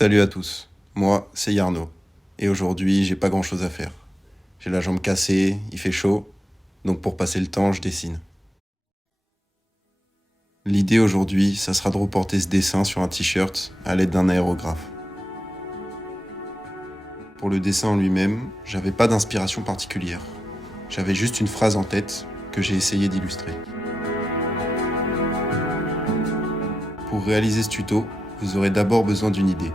Salut à tous, moi c'est Yarno, et aujourd'hui j'ai pas grand chose à faire. J'ai la jambe cassée, il fait chaud, donc pour passer le temps je dessine. L'idée aujourd'hui, ça sera de reporter ce dessin sur un t-shirt à l'aide d'un aérographe. Pour le dessin en lui-même, j'avais pas d'inspiration particulière. J'avais juste une phrase en tête que j'ai essayé d'illustrer. Pour réaliser ce tuto, vous aurez d'abord besoin d'une idée.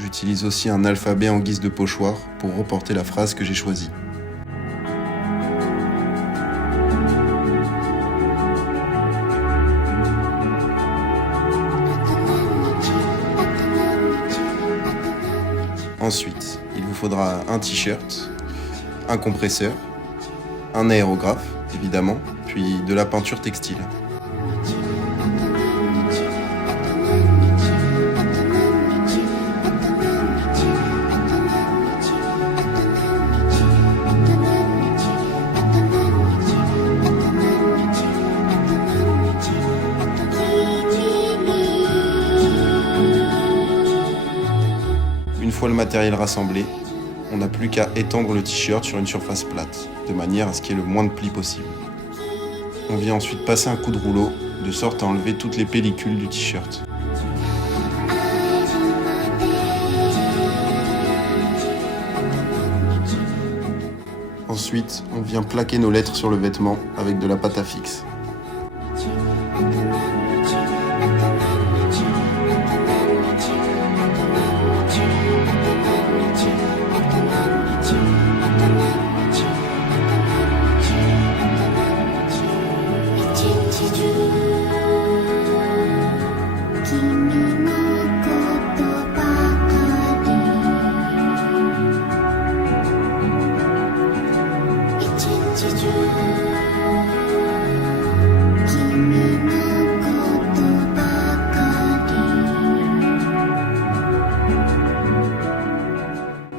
J'utilise aussi un alphabet en guise de pochoir pour reporter la phrase que j'ai choisie. Ensuite, il vous faudra un t-shirt, un compresseur, un aérographe, évidemment, puis de la peinture textile. Une fois le matériel rassemblé, on n'a plus qu'à étendre le t-shirt sur une surface plate, de manière à ce qu'il y ait le moins de plis possible. On vient ensuite passer un coup de rouleau, de sorte à enlever toutes les pellicules du t-shirt. Ensuite, on vient plaquer nos lettres sur le vêtement avec de la pâte à fixe.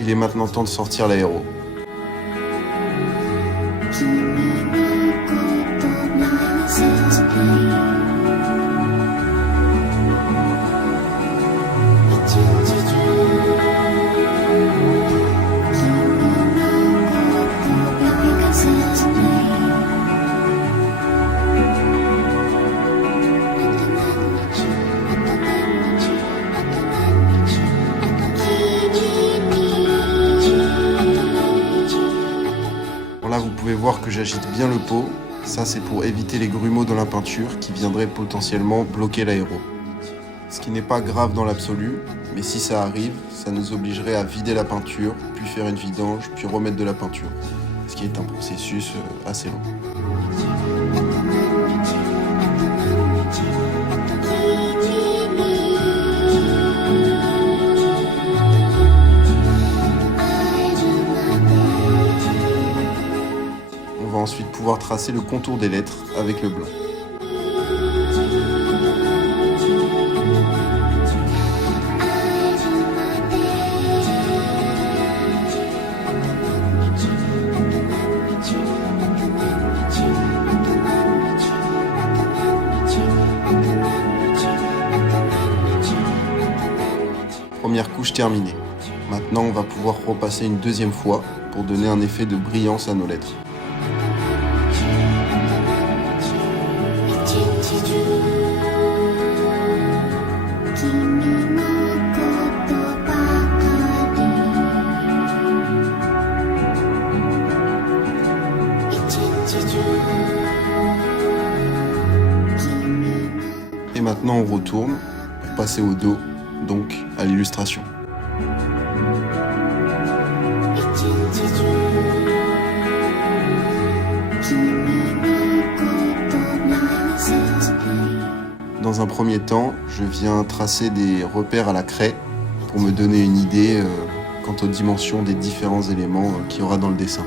Il est maintenant temps de sortir l'aéro. Là, vous pouvez voir que j'agite bien le pot. Ça, c'est pour éviter les grumeaux dans la peinture qui viendraient potentiellement bloquer l'aéro. Ce qui n'est pas grave dans l'absolu, mais si ça arrive, ça nous obligerait à vider la peinture, puis faire une vidange, puis remettre de la peinture. Ce qui est un processus assez long. On va ensuite pouvoir tracer le contour des lettres avec le blanc. Première couche terminée. Maintenant, on va pouvoir repasser une deuxième fois pour donner un effet de brillance à nos lettres. Et maintenant on retourne pour passer au dos, donc à l'illustration. Dans un premier temps, je viens tracer des repères à la craie pour me donner une idée quant aux dimensions des différents éléments qu'il y aura dans le dessin.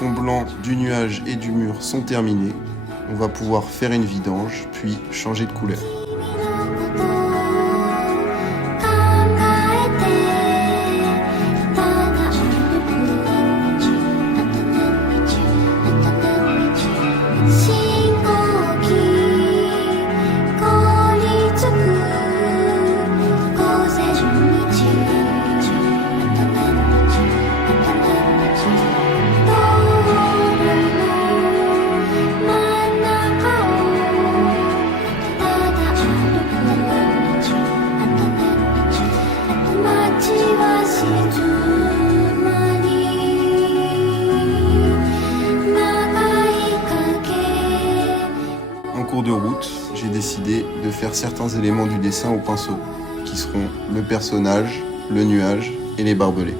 fond blanc du nuage et du mur sont terminés, on va pouvoir faire une vidange, puis changer de couleur. En cours de route, j'ai décidé de faire certains éléments du dessin au pinceau, qui seront le personnage, le nuage et les barbelés.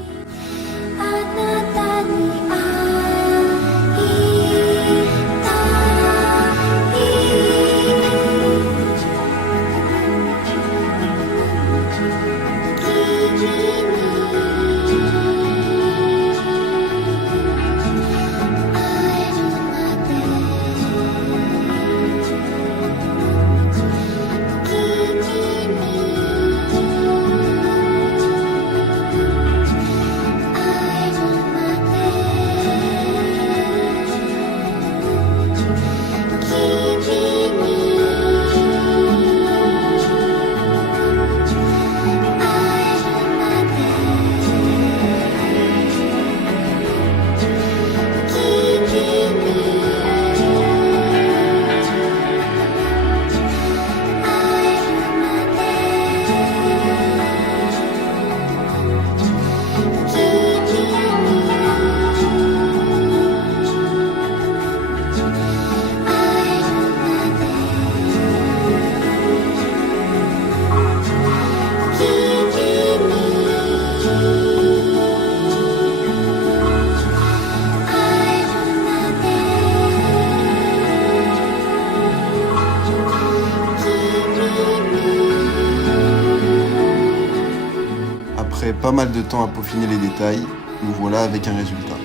Après pas mal de temps à peaufiner les détails, nous voilà avec un résultat.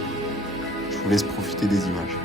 Je vous laisse profiter des images.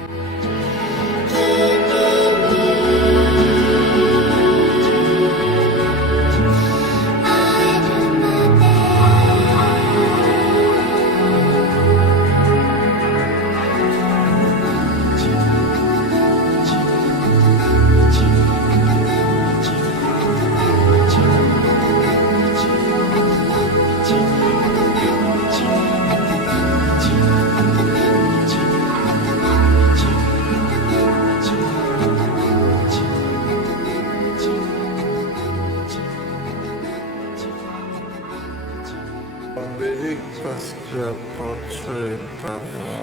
Parce que la peinture est pas vraie.